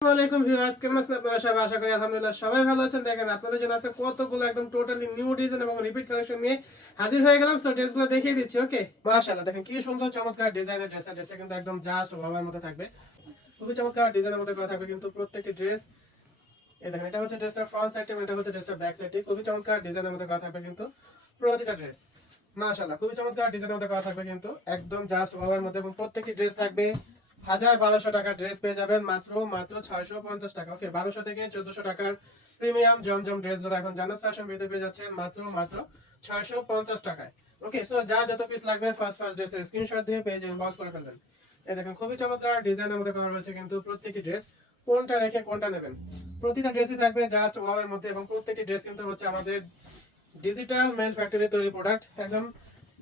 আসসালামু ভিউয়ার্স, কেমন আছেন আপনারা সবাই? আশা করি আলহামদুলিল্লাহ সবাই ভালো আছেন। দেখেন আপনাদের জন্য আছে কতগুলো একদম টোটালি নিউ ডিজাইন এবং রিপিট কালেকশন নিয়ে হাজির হয়ে গেলাম। সো ড্রেসগুলো দেখিয়ে দিচ্ছি। ওকে, মাশাআল্লাহ দেখেন কি সুন্দর চমৎকার ডিজাইনের ড্রেসটা কিন্তু একদম জাস্ট ভাবার মতো থাকবে। খুবই চমৎকার ডিজাইনের মধ্যে করা থাকবে কিন্তু প্রত্যেকটি ড্রেস। এই দেখেন এটা হচ্ছে ড্রেসটার ফ্রন্ট সাইড এবং এটা হচ্ছে ড্রেসটার ব্যাক সাইড। খুবই চমৎকার ডিজাইনের মধ্যে করা থাকবে কিন্তু প্রতিটা ড্রেস। মাশাআল্লাহ খুবই চমৎকার ডিজাইনের মধ্যে করা থাকবে কিন্তু একদম জাস্ট ভাবার মধ্যে এবং প্রত্যেকটি ড্রেস থাকবে 1200 টাকার ড্রেস পেয়ে যাবেন মাত্র 650 টাকা। ওকে, 1200 থেকে 1400 টাকার প্রিমিয়াম জমজম ড্রেসগুলো এখন জান্নাত ফ্যাশন বিউটিতে পেয়ে যাচ্ছেন মাত্র 650 টাকায়। ওকে, সো যা যত পিস লাগবে ফার্স্ট ড্রেসের স্ক্রিনশট দিয়ে পেজে ইনবক্স করে ফেলবেন। এই দেখেন খুবই চমৎকার ডিজাইনের মধ্যে করা হয়েছে কিন্তু প্রত্যেকটি ড্রেস। কোনটা রেখে কোনটা নেবেন, প্রতিটা ড্রেসই থাকবে জাস্ট ওয়াও এর মধ্যে এবং প্রত্যেকটি ড্রেস কিন্তু হচ্ছে আমাদের ডিজিটাল ম্যানুফ্যাকচারে তৈরি প্রোডাক্ট, একদম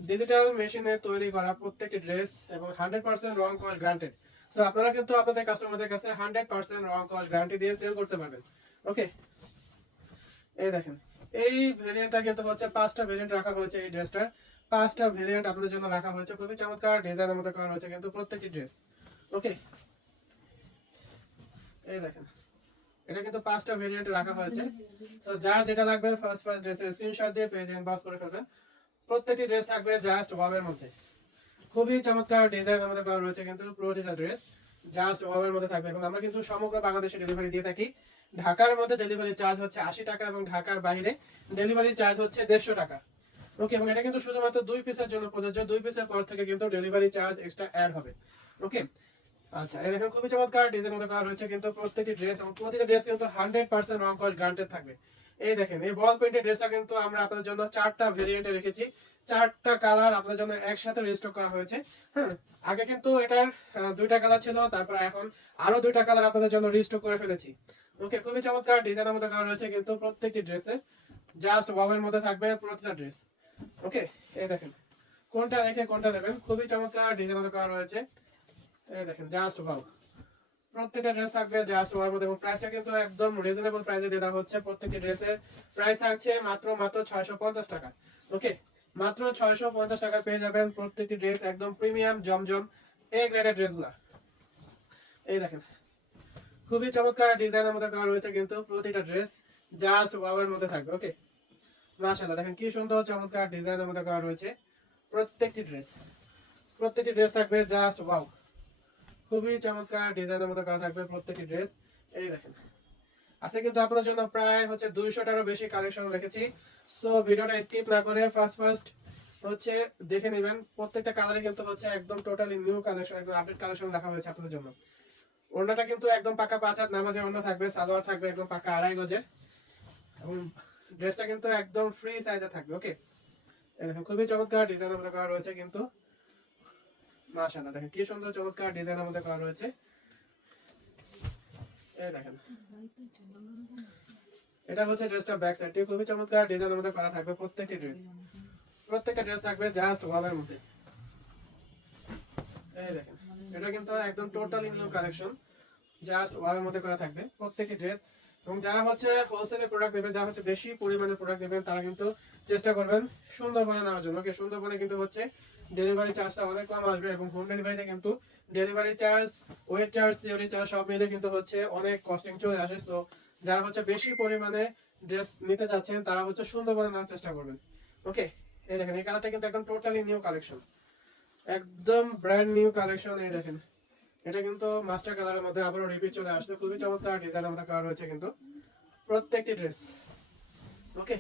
ডিজিটাল মেশিনে তৈরি করা প্রত্যেকটি ড্রেস এবং 100% রং কস গ্যারান্টেড। সো আপনারা কিন্তু আপনাদের কাস্টমারদের কাছে 100% রং কস গ্যারান্টি দিয়ে সেল করতে পারবেন। ওকে, এই দেখেন এই ভেরিয়েন্টটা কিন্তু হচ্ছে 5টা ভেরিয়েন্ট রাখা হয়েছে। এই ড্রেসটার 5টা ভেরিয়েন্ট আপনাদের জন্য রাখা হয়েছে। খুবই চমৎকার ডিজাইনের মধ্যে করা হয়েছে কিন্তু প্রত্যেকটি ড্রেস। ওকে, এই দেখেন এটা কিন্তু 5টা ভেরিয়েন্ট রাখা হয়েছে। সো যার যেটা লাগবে ফার্স্ট ড্রেসের স্ক্রিনশট দিয়ে পেজে ইনবক্স করে ফেলবেন। প্রত্যেকটি ড্রেস থাকবে জাস্ট ওয়াবের মধ্যে। খুবই চমৎকার ডিজাইনের মধ্যে করা রয়েছে কিন্তু প্রতিটা ড্রেস জাস্ট ওয়াবের মধ্যে থাকবে এবং আমরা কিন্তু সমগ্র বাংলাদেশে ডেলিভারি দিয়ে থাকি। ঢাকার মধ্যে ডেলিভারি চার্জ হচ্ছে 80 টাকা এবং ঢাকার বাইরে ডেলিভারি চার্জ হচ্ছে 150 টাকা। ওকে, এবং এটা কিন্তু শুধুমাত্র 2 পিসের জন্য প্রযোজ্য। 2 পিসের পর থেকে কিন্তু ডেলিভারি চার্জ এক্সট্রা অ্যাড হবে। ওকে, আচ্ছা এই দেখেন খুবই চমৎকার ডিজাইনের মধ্যে করা রয়েছে কিন্তু প্রত্যেকটি ড্রেস এবং প্রতিটা ড্রেস কিন্তু 100% রং কস গ্যারান্টেড থাকবে। এই দেখেন এই বল প্রিন্টেড ড্রেসটা কিন্তু আমরা আপনাদের জন্য 4টা ভেরিয়েন্টে রেখেছি। 4টা কালার আপনাদের জন্য একসাথে রিস্টক করা হয়েছে। হ্যাঁ, আগে কিন্তু এটার 2টা কালার ছিল, তারপর এখন আরো 2টা কালার আপনাদের জন্য রিস্টক করে ফেলেছি। ওকে, খুবই চমৎকার ডিজাইনের মধ্যে করা রয়েছে কিন্তু প্রত্যেকটি ড্রেসে জাস্ট ওয়াবের মধ্যে থাকবে প্রতিটা ড্রেস। ওকে, এই দেখেন কোনটা রেখে কোনটা নেবেন, খুবই চমৎকার ডিজাইনের মধ্যে করা রয়েছে। এই দেখেন জাস্ট ওয়াও, প্রত্যেকটা ড্রেস থাকবে জাস্ট ওয়ার মধ্যে এবং প্রাইসটা কিন্তু একদম রিজনেবল প্রাইসে দেওয়া হচ্ছে। প্রত্যেকটি ড্রেসের প্রাইস থাকছে মাত্র 650 টাকা। ওকে, মাত্র 650 টাকা পেয়ে যাবেন প্রত্যেকটি ড্রেস একদম প্রিমিয়াম জমজম এ গ্রেডের ড্রেসগুলো। এই দেখেন খুবই চমৎকার ডিজাইনের মধ্যে করা রয়েছে কিন্তু প্রতিটা ড্রেস জাস্ট ওয়াওয়ের মধ্যে থাকবে। ওকে, মাশাআল্লাহ দেখেন কি সুন্দর চমৎকার ডিজাইনের মধ্যে করা রয়েছে প্রত্যেকটি ড্রেস থাকবে জাস্ট ওয়াও। খুবই চমৎকার ডিজাইনের মধ্যে করা থাকবে প্রত্যেকটি ড্রেস। এই দেখেন আজকে কিন্তু আপনাদের জন্য প্রায় হচ্ছে 200টারও বেশি কালেকশন রেখেছি। সো ভিডিওটা স্কিপ না করে ফার্স্ট হচ্ছে দেখে নেবেন। প্রত্যেকটা কালারে কিন্তু হচ্ছে একদম টোটালি নিউ কালেকশন, একদম আপডেট কালেকশন রাখা হয়েছে আপনাদের জন্য। ওড়নাটা কিন্তু একদম পাকা 5 হাত নামাজের ওড়না থাকবে, সালোয়ার থাকবে একদম পাকা 2.5 গজের এবং ড্রেসটা কিন্তু একদম ফ্রি সাইজে থাকবে। ওকে, এই দেখেন খুবই চমৎকার ডিজাইনের মধ্যে করা রয়েছে কিন্তু মাশাআল্লাহ দেখেন কি সুন্দর চমৎকার ডিজাইনের মধ্যে করা রয়েছে। এই দেখেন এটা হচ্ছে ড্রেসটা ব্যাক সাইড, খুবই চমৎকার ডিজাইনের মধ্যে করা থাকবে প্রত্যেকটা ড্রেস থাকবে জাস্ট ওয়াবের মধ্যে। এই দেখেন এটা কিন্তু একদম টোটালি নিউ কালেকশন, জাস্ট ওয়াবের মধ্যে করা থাকবে প্রত্যেকটি ড্রেস। এবং যারা হচ্ছে হোলসেলে প্রোডাক্ট নেবেন, যারা হচ্ছে বেশি পরিমাণে প্রোডাক্ট নেবেন, তারা কিন্তু চেষ্টা করবেন সুন্দরবনে নেওয়ার জন্য। ওকে, সুন্দরবনে কিন্তু হচ্ছে ডেলিভারি চার্জটা অনেক কম আসবে এবং হোম ডেলিভারিতে কিন্তু delivery charge, weight charge, delivery charge সব মিলে কিন্তু হচ্ছে অনেক কস্টিং চলে আসে। তো যারা হচ্ছে বেশি পরিমাণে ড্রেস নিতে চাচ্ছেন, তারা হচ্ছে সুন্দরবনে নেওয়ার চেষ্টা করবেন। ওকে, এই দেখেন এই কালারটা কিন্তু একদম টোটালি নিউ কালেকশন, একদম ব্র্যান্ড নিউ কালেকশন। এই দেখেন এটা কিন্তু মাস্টার কালারের মধ্যে আবারও রিপিট চলে আসছে। খুবই চমৎকার ডিজাইনের মধ্যে করা রয়েছে কিন্তু প্রত্যেকটি ড্রেস। ওকে,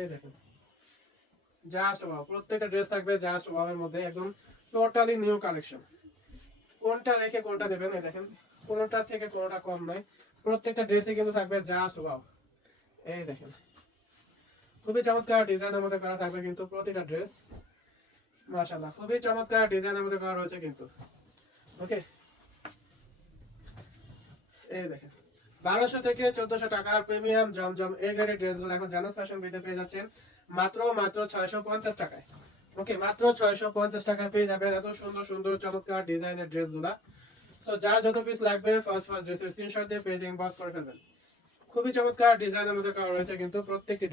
এই দেখেন জাস্ট ওয়াও, প্রত্যেকটা ড্রেস থাকবে জাস্ট ওয়াও এর মধ্যে একদম টোটালি নিউ কালেকশন। কোনটা রেখে কোনটা দেবেন, এই দেখেন কোনটা থেকে কোনটা কম নয়, প্রত্যেকটা ড্রেসই কিন্তু থাকবে জাস্ট ওয়াও। এই দেখেন খুবই চমৎকার ডিজাইনের মধ্যে করা থাকবে কিন্তু প্রতিটা ড্রেস। মাশাআল্লাহ খুবই চমৎকার ডিজাইনের মধ্যে করা রয়েছে কিন্তু। ওকে, এই দেখেন 1200 থেকে 1400 টাকার প্রিমিয়াম জমজম এ গ্রেডের ড্রেসগুলো এখন জান্নাত ফ্যাশন বিউটিতে পেয়ে যাচ্ছেন মাত্র 650 টাকায়। ওকে, মাত্র 650 টাকায় পেয়ে যাবেন এত সুন্দর সুন্দর চমৎকার ডিজাইনের ড্রেসগুলো। সো যার যত পিস লাগবে ফার্স্ট ড্রেসের স্ক্রিনশট দিয়ে পেজে ইনবক্স করে ফেলবেন। খুবই চমৎকার ডিজাইনের মধ্যে করা রয়েছে কিন্তু প্রত্যেকটি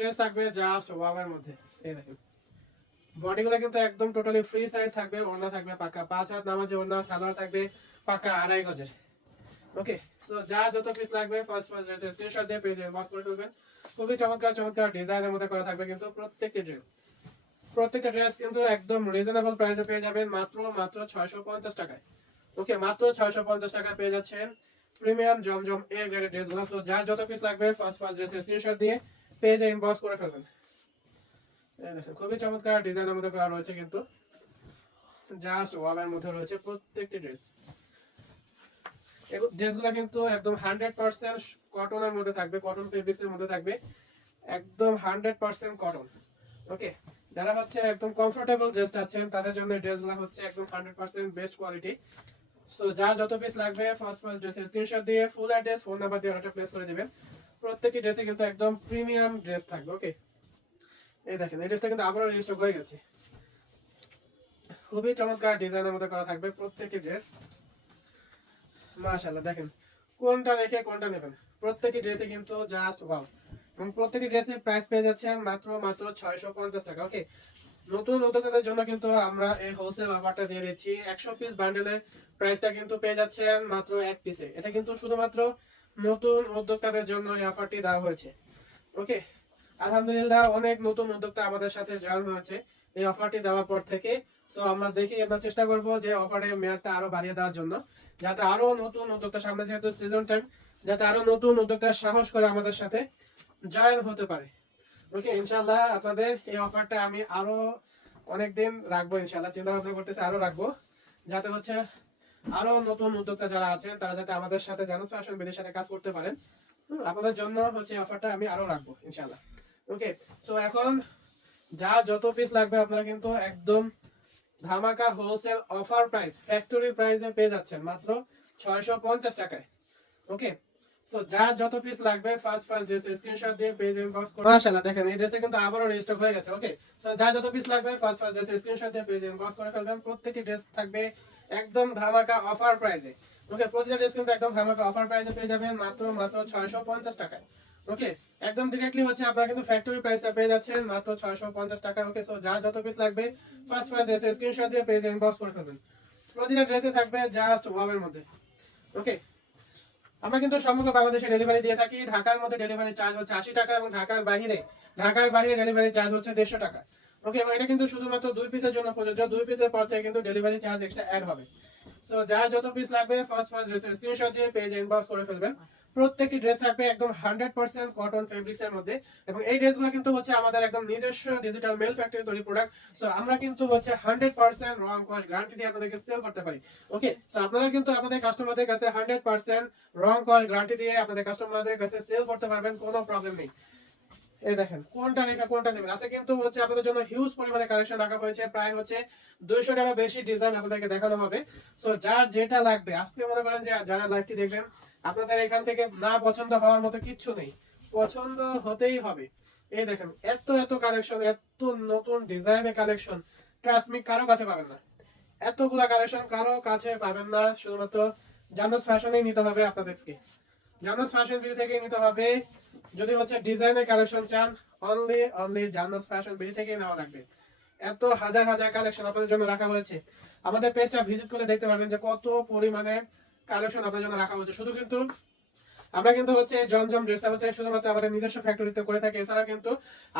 ড্রেস থাকবে জাস্ট ওয়াওয়ের মধ্যে। এই দেখেন বডিগুলো কিন্তু একদম টোটালি ফ্রি সাইজ থাকবে, ওড়না থাকবে পাকা 5 হাত নামাজে ওড়না, সালোয়ার থাকবে পাকা 2.5 গজের। ওকে, সো যা যত পিস লাগবে ফার্স্ট ড্রেসের স্ক্রিনশট দিয়ে পেজে ইনবক্স করে ফেলবেন। খুবই চমৎকার চমৎকার ডিজাইনের মধ্যে করা থাকবে কিন্তু প্রত্যেকটা ড্রেস কিন্তু একদম রিজনেবল প্রাইসে পেয়ে যাবেন মাত্র 650 টাকায়। ওকে, মাত্র 650 টাকায় পেয়ে যাচ্ছেন প্রিমিয়াম জমজম এ গ্রেডের ড্রেসগুলো। তো যার যত পিস লাগবে ফার্স্ট ড্রেসের স্ক্রিনশট দিয়ে পেজে ইনবক্স করে ফেলবেন। এই দেখেন খুবই চমৎকার ডিজাইনের মধ্যে করা রয়েছে কিন্তু জাস্ট ওয়াবের মধ্যে রয়েছে প্রত্যেকটি ড্রেস। ড্রেসগুলো কিন্তু একদম 100% কটনের মধ্যে থাকবে, কটন ফেব্রিক্সের মধ্যে থাকবে, একদম 100% কটন। ওকে, যারা হচ্ছে একদম কমফোর্টেবল ড্রেস চাচ্ছেন তাদের জন্য ড্রেসগুলো হচ্ছে একদম 100% বেস্ট কোয়ালিটি। সো যা যত পিস লাগবে ফার্স্ট ড্রেসের স্ক্রিনশট দিয়ে ফুল অ্যাড্রেস ফোন নাম্বার দিয়ে অর্ডার প্লেস করে দিবেন। প্রত্যেকটি ড্রেসে কিন্তু একদম প্রিমিয়াম ড্রেস থাকবে। ওকে, এই দেখেন এই ড্রেসটা কিন্তু আবারও রিস্টক হয়ে গেছে। খুবই চমৎকার ডিজাইনের মধ্যে করা থাকবে প্রত্যেকটি ড্রেস। মাশাআল্লাহ, দেখেন কোনটা রেখে কোনটা নেবেন, প্রত্যেকটি ড্রেসে কিন্তু জাস্ট ওয়াও। এবং প্রত্যেকটি ড্রেসের প্রাইস পেয়ে যাচ্ছেন মাত্র 650 টাকা। ওকে, নতুন উদ্যোক্তাদের জন্য কিন্তু আমরা এই হোলসেল অফারটা দিয়ে দিচ্ছি। 100 পিস বান্ডেলের প্রাইসটা কিন্তু পেয়ে যাচ্ছেন মাত্র 1 পিসে। এটা কিন্তু শুধুমাত্র নতুন উদ্যোক্তাদের জন্য এই অফারটি দেওয়া হয়েছে। ওকে, আলহামদুলিল্লাহ অনেক নতুন উদ্যোক্তা আমাদের সাথে জয়েন হয়েছে এই অফারটি দেওয়ার পর থেকে। সো আমরা দেখি আমরা চেষ্টা করব যে অফারের মেয়াদটা আরো বাড়িয়ে দেওয়ার জন্য, যাতে আরো নতুন উদ্যোক্তা, সামনে যেহেতু সিজন টাইম, যাতে আরো নতুন উদ্যোক্তা সাহস করে আমাদের সাথে জয়েন হতে পারে। ওকে, ইনশাআল্লাহ আপনাদের এই অফারটা আমি আরো অনেকদিন রাখবো, ইনশাআল্লাহ চিন্তা ভাবনা করতেছি আরো রাখবো, যাতে হচ্ছে আরো নতুন উদ্যোক্তা যারা আছেন তারা যাতে আমাদের সাথে জানাস ফ্যাশন বিডির সাথে কাজ করতে পারেন। আপনাদের জন্য হচ্ছে অফারটা আমি আরো রাখবো ইনশাআল্লাহ। ওকে, তো এখন যা যত পিস লাগবে আপনারা কিন্তু একদম ধামাকা হোলসেল অফার প্রাইস ফ্যাক্টরি প্রাইসে পেয়ে যাচ্ছেন মাত্র 650 টাকায়। ওকে, সো যার যত পিস লাগবে ফার্স্ট ড্রেসের স্ক্রিনশট দিয়ে পেজ ইনবক্স করুন। মাশাআল্লাহ, দেখেন এই ড্রেসটা কিন্তু আবারও রিস্টক হয়ে গেছে। ওকে, সো যার যত পিস লাগবে ফার্স্ট ড্রেসের স্ক্রিনশট দিয়ে পেজ ইনবক্স করে ফেলবেন। প্রত্যেকটি ড্রেস থাকবে একদম ধামাকা অফার প্রাইসে। ওকে, প্রতিটা ড্রেস কিন্তু একদম ধামাকা অফার প্রাইসে পেয়ে যাবেন মাত্র 650 টাকায়। ওকে, একদম ডিরেক্টলি হচ্ছে আপনারা কিন্তু ফ্যাক্টরি প্রাইসটা পেয়ে যাচ্ছেন মাত্র 650 টাকা। ওকে, সো যার যত পিস লাগবে ফার্স্ট ড্রেসের স্ক্রিনশট দিয়ে পেজ ইনবক্স করে ফেলবেন। প্রতিটা ড্রেসে থাকবে জাস্ট ওয়াবের মধ্যে। ওকে, আমরা কিন্তু সমগ্র বাংলাদেশে ডেলিভারি দিয়ে থাকি। ঢাকার মধ্যে ডেলিভারি চার্জ হচ্ছে 80 টাকা এবং ঢাকার বাইরে ডেলিভারি চার্জ হচ্ছে 150 টাকা। ওকে, এবং এটা কিন্তু শুধুমাত্র 2 পিসের জন্য প্রযোজ্য। 2 পিসের পর থেকে কিন্তু ডেলিভারি চার্জ এক্সট্রা অ্যাড হবে। সো যার যত পিস লাগবে ফার্স্ট ড্রেসের স্ক্রিনশট দিয়ে পেজে ইনবক্স করে ফেলবেন। প্রত্যেকটি ড্রেস থাকবে একদম 100% কটন ফেব্রিক্স এর মধ্যে। এবং এই ড্রেসগুলো কিন্তু হচ্ছে আমাদের একদম নিজস্ব ডিজিটাল মেল ফ্যাক্টরি তৈরি প্রোডাক্ট। সো আমরা কিন্তু হচ্ছে 100% রং কস গ্যারান্টি দিয়ে আপনাদেরকে সেল করতে পারি। ওকে, তো আপনারা কিন্তু আপনাদের কাস্টমারদের কাছে 100% রং কস গ্যারান্টি দিয়ে আপনাদের কাস্টমারদের কাছে সেল করতে পারবেন, কোনো প্রবলেম নেই। এই দেখেন কোনটা রেখে কোনটা নেবেন। আজকে কিন্তু হচ্ছে আপনাদের জন্য হিউজ পরিমাণে কালেকশন রাখা হয়েছে, প্রায় হচ্ছে 200 টাকা বেশি ডিজাইন আপনাদেরকে দেখানো হবে। সো যার যেটা লাগবে, আজকে মনে করেন যে যারা লাইভটি দেখবেন আপনাদের এখান থেকে না পছন্দ হওয়ার মতো কিচ্ছু নেই, পছন্দ হতেই হবে। এই দেখেন এত এত কালেকশন, এত নতুন ডিজাইনের কালেকশন, ট্রাস্ট মি কারো কাছে পাবেন না। এতগুলা কালেকশন কারো কাছে পাবেন না, শুধুমাত্র জান্নাত ফ্যাশনেই নিতে হবে আপনাদেরকে। জান্নাত ফ্যাশন বিডি থেকে নিতে হবে। যদি হচ্ছে ডিজাইনের কালেকশন চান, অনলি জান্নাত ফ্যাশন বিডি থেকেই নেওয়া লাগবে। এত হাজার হাজার কালেকশন আপনাদের জন্য রাখা হয়েছে। আমাদের পেজটা ভিজিট করে দেখতে পারবেন যে কত পরিমাণে কালেকশন আপনাদের জন্য রাখা হয়েছে। শুধু কিন্তু আমরা কিন্তু হচ্ছে জমজম ড্রেসটা হচ্ছে শুধুমাত্র আমাদের নিজস্ব ফ্যাক্টরিতে করে থাকি। এছাড়া কিন্তু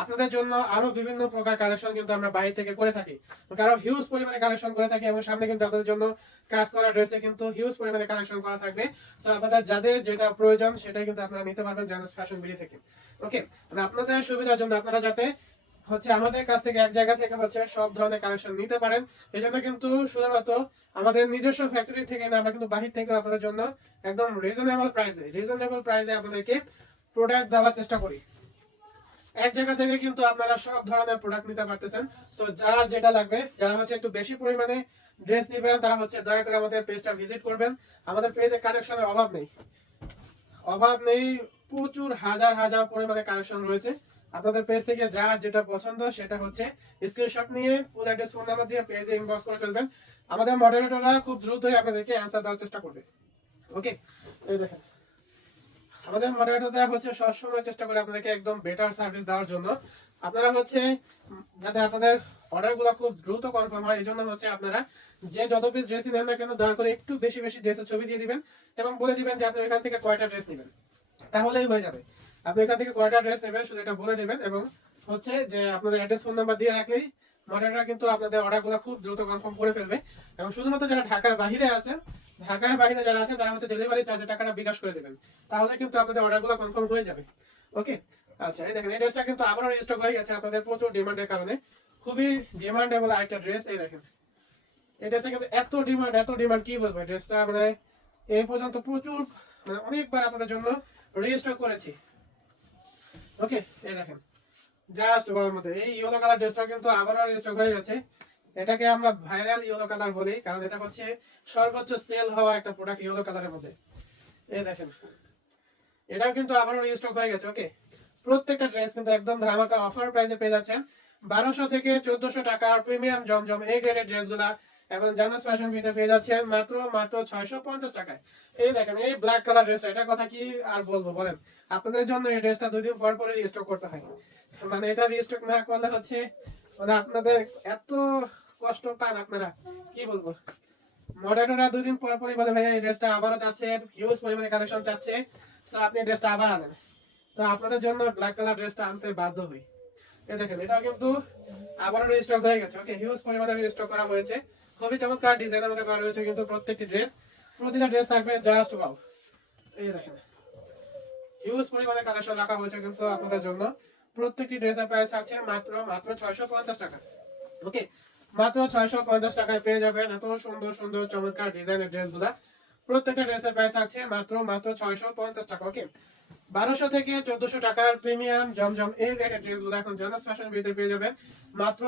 আপনাদের জন্য আরো বিভিন্ন প্রকার কালেকশন কিন্তু আমরা বাইরে থেকে করে থাকি, কারণ হিউজ পরিমাণে কালেকশন করে থাকি। এবং সামনে কিন্তু আপনাদের জন্য কাজ করা ড্রেসে কিন্তু হিউজ পরিমাণে কালেকশন করা থাকবে। সো আপনাদের যাদের যেটা প্রয়োজন সেটাই কিন্তু আপনারা নিতে পারবেন জান্নাত ফ্যাশন বিডি থেকে। ওকে, মানে আপনাদের সুবিধার জন্য আপনারা যাতে হচ্ছে আমাদের কাছ থেকে এক জায়গা থেকে হচ্ছে সব ধরনের কালেকশন নিতে পারেন, এই জন্য কিন্তু শুধুমাত্র আমাদের নিজস্ব ফ্যাক্টরি থেকে না, আমরা কিন্তু বাহির থেকে আপনাদের জন্য একদম রিজনেবল প্রাইসে আপনাদেরকে প্রোডাক্ট দেওয়ার চেষ্টা করি। এক জায়গা থেকে কিন্তু আপনারা সব ধরনের প্রোডাক্ট নিতে পারতেছেন। সো যার যেটা লাগবে, যারা হচ্ছে একটু বেশি পরিমাণে ড্রেস নেবেন তারা হচ্ছে দয়া করে আমাদের পেজটা ভিজিট করবেন। আমাদের পেজে কালেকশনের অভাব নেই, প্রচুর হাজার হাজার পরিমাণে কালেকশন রয়েছে। আপনাদের পেজ থেকে যার যেটা পছন্দ সেটা হচ্ছে স্ক্রিনশট নিয়ে ফুল অ্যাড্রেস ফোন নাম্বার দিয়ে পেজে ইনবক্স করে ফেলবেন। আমাদের মডারেটররা খুব দ্রুতই আপনাদেরকে অ্যান্সার দেওয়ার চেষ্টা করবে। ওকে, এই দেখেন আমাদের মডারেটররা হচ্ছে সবসময় চেষ্টা করে আপনাদেরকে একদম বেটার সার্ভিস দেওয়ার জন্য। আপনারা হচ্ছে যাতে আপনাদের অর্ডারগুলো খুব দ্রুত কনফার্ম হয়, এই জন্য হচ্ছে আপনারা যে যত পিস ড্রেসই নেন না কেন দয়া করে একটু বেশি বেশি ড্রেসের ছবি দিয়ে দিবেন এবং বলে দিবেন যে আপনি ওইখান থেকে কয়টা ড্রেস নেবেন, তাহলেই হয়ে যাবে। আপনি এখান থেকে কয়টা ড্রেস নেবেন শুধু এটা বলে দেবেন এবং হচ্ছে যে আপনাদের অ্যাড্রেস ফোন নাম্বার দিয়ে রাখলেই মডারেটর কিন্তু আপনাদের অর্ডারগুলো খুব দ্রুত কনফার্ম করে ফেলবে। এবং শুধুমাত্র যারা ঢাকার বাইরে আছেন, ঢাকার বাইরে যারা আছেন তারা হচ্ছে ডেলিভারি চার্জের টাকাটা বিকাশ করে দেবেন, তাহলে কিন্তু আপনাদের অর্ডারগুলো কনফার্ম হয়ে যাবে। ওকে, আচ্ছা এই দেখেন এই ড্রেসটা কিন্তু আবারও রিস্টক হয়ে গেছে আপনাদের প্রচুর ডিমান্ডের কারণে। খুবই ডিমান্ডেবল আরেকটা ড্রেস। এই দেখেন এই ড্রেসটা কিন্তু এত ডিমান্ড কি বলবো, ড্রেসটা মানে এই পর্যন্ত প্রচুর মানে অনেকবার আপনাদের জন্য রিস্টক করেছি। ওকে, এই দেখেন জাস্ট গরমের মধ্যে এই ইয়েলো কালার ড্রেসটা কিন্তু আবারও রিস্টক হয়ে গেছে। এটাকে আমরা ভাইরাল ইয়েলো কালার বলি, কারণ এটা হচ্ছে সর্বোচ্চ সেল হওয়া একটা প্রোডাক্ট ইয়েলো কালারের মধ্যে। এই দেখেন এটাও কিন্তু আবারও রিস্টক হয়ে গেছে। ওকে, প্রত্যেকটা ড্রেস কিন্তু একদম ধামাকা অফার প্রাইসে পেয়ে যাচ্ছেন 1200 থেকে 1400 টাকার প্রিমিয়াম জমজম এই গ্রেডের ড্রেসগুলা এখন জানাস ফ্যাশন ভিতে পেয়ে যাচ্ছেন মাত্র 650 টাকায়। এই দেখেন এই ব্ল্যাক কালার ড্রেস, এটা কথা কি আর বলবো বলেন, আপনাদের জন্য এই ড্রেসটা 2 দিন পর পরে রিস্টক করতে হয়। মানে এটা রিস্টক না করলে হচ্ছে মানে আপনাদের এত কষ্ট পান আপনারা, কি বলবো। মডারেটররা 2 দিন পর পরই বলে ভাইয়া এই ড্রেসটা আবারও চাচ্ছে, হিউজ পরিমাণে কালেকশন চাচ্ছে, সো আপনি ড্রেসটা আবার আনেন। তো আপনাদের জন্য ব্ল্যাক কালার ড্রেসটা আনতে বাধ্য হই। এই দেখেন এটা কিন্তু আবারও রিস্টক হয়ে গেছে। ওকে, হিউজ পরিমাণে রিস্টক করা হয়েছে, খুবই চমৎকার ডিজাইনের মধ্যে করা হয়েছে কিন্তু প্রত্যেকটি ড্রেস, প্রতিটা ড্রেস থাকবে জাস্ট ওয়াও। এই দেখেন হিউজ পরিমাণে কালেকশন রাখা হয়েছে কিন্তু আপনাদের জন্য। প্রত্যেকটি ড্রেসের প্রাইস থাকছে মাত্র 650 টাকা। ওকে, মাত্র 650 টাকায় পেয়ে যাবেন এত সুন্দর সুন্দর চমৎকার ডিজাইনের ড্রেসগুলা। প্রত্যেকটা ড্রেসের প্রাইস থাকছে মাত্র 650 টাকা। ওকে, 1200 থেকে 1400 টাকার প্রিমিয়াম জমজম এই রেটের ড্রেসগুলো এখন জানাস ফ্যাশন ভিতে পেয়ে যাবেন মাত্র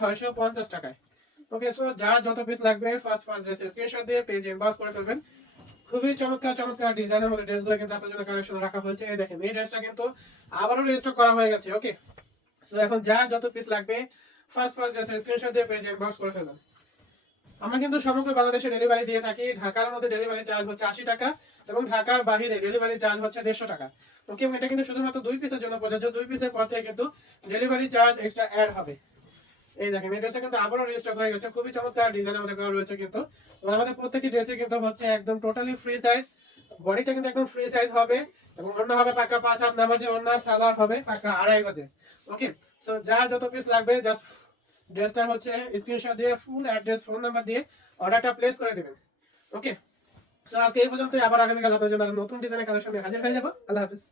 650 টাকায়। ওকে, সো যার যত পিস লাগবে ফার্স্ট ড্রেসের স্ক্রিনশট দিয়ে পেজে ইনবক্স করে ফেলবেন। খুবই চমৎকার চমৎকার ডিজাইনের মধ্যে ড্রেসগুলো কিন্তু আপনার জন্য কালেকশন রাখা হয়েছে। এই দেখেন এই ড্রেসটা কিন্তু আবারও রেজিস্টার করা হয়ে গেছে। ওকে, সো এখন যার যত পিস লাগবে ফার্স্ট ড্রেসের স্ক্রিনশট দিয়ে পেজে ইনবক্স করে ফেলবেন। আমরা কিন্তু সমগ্র বাংলাদেশে ডেলিভারি দিয়ে থাকি। ঢাকার মধ্যে ডেলিভারি চার্জ হচ্ছে 80 টাকা এবং ঢাকার বাইরে ডেলিভারি চার্জ হচ্ছে 150 টাকা। ওকে, এটা কিন্তু শুধুমাত্র 2 পিসের জন্য প্রযোজ্য, 2 পিসের পর থেকে কিন্তু ডেলিভারি চার্জ এক্সট্রা অ্যাড হবে। এই দেখেন এই ড্রেসটা কিন্তু আবারও রিস্টক হয়ে গেছে, খুবই চমৎকার ডিজাইনের মধ্যে করা রয়েছে কিন্তু। এবং আমাদের প্রত্যেকটি ড্রেসে কিন্তু হচ্ছে একদম টোটালি ফ্রি সাইজ, বডিটা কিন্তু একদম ফ্রি সাইজ হবে এবং অন্য হবে পাকা 5 হাত নামাজি, অন্য সালোয়ার হবে পাকা 2.5 গজে। ওকে, সো যা যত পিস লাগবে জাস্ট ড্রেসটার হচ্ছে স্ক্রিনশট দিয়ে ফুল অ্যাড্রেস ফোন নাম্বার দিয়ে অর্ডারটা প্লেস করে দেবেন। ওকে, সো আজকে এই পর্যন্তই, আবার আগামীকাল আপনাদের জন্য নতুন ডিজাইনের কালেকশন নিয়ে হাজির হয়ে যাবো। আল্লাহ হাফেজ।